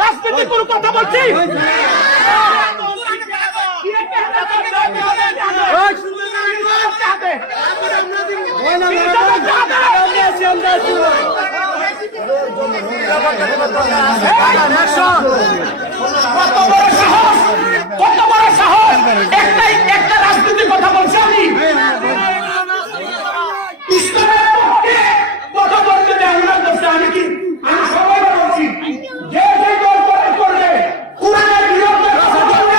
রাজনীতি কোনো কথা বলছি কত বড় সাহস একটা রাজনীতির কথা বলছি আমি ইসলামের পক্ষে কথা বলতে দেওয়া করছে আমি কি আমি সবাই বলছি যে যে দল করবে কোরআনের বিরুদ্ধে কথা বলবে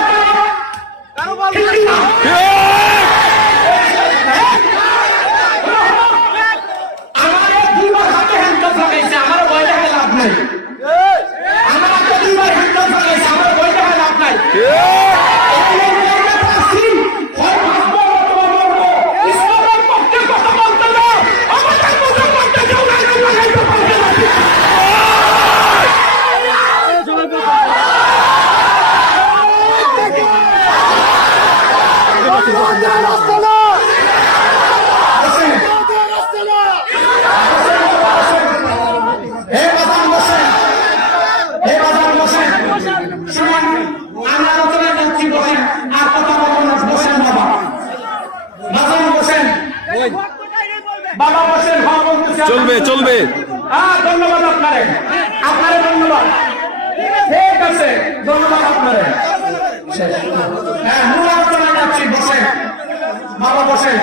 আমার দুইবার হাতে হ্যান্ডকাফ লাগাইছে আমার ভয় দেখে লাভ নাই আমার হাতে দুইবার হ্যান্ডকাফ লাগাইছে আমার ভয় দেখে লাভ নাই বাবা বসেন চলবে চলবে ধন্যবাদ আপনারে আপনারে ধন্যবাদ ঠিক আছে ধন্যবাদ আপনারে হ্যাঁ মূল আলোচনায় যাচ্ছি বসেন বাবা বসেন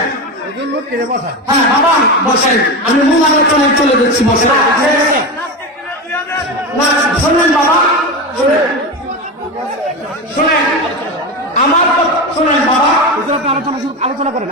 হ্যাঁ বাবা বসেন আমি মূল আলোচনায় চলে যাচ্ছি বসেন না শুনেন বাবা শুনেন শুনেন আমার শুনেন বাবা আলোচনা করেন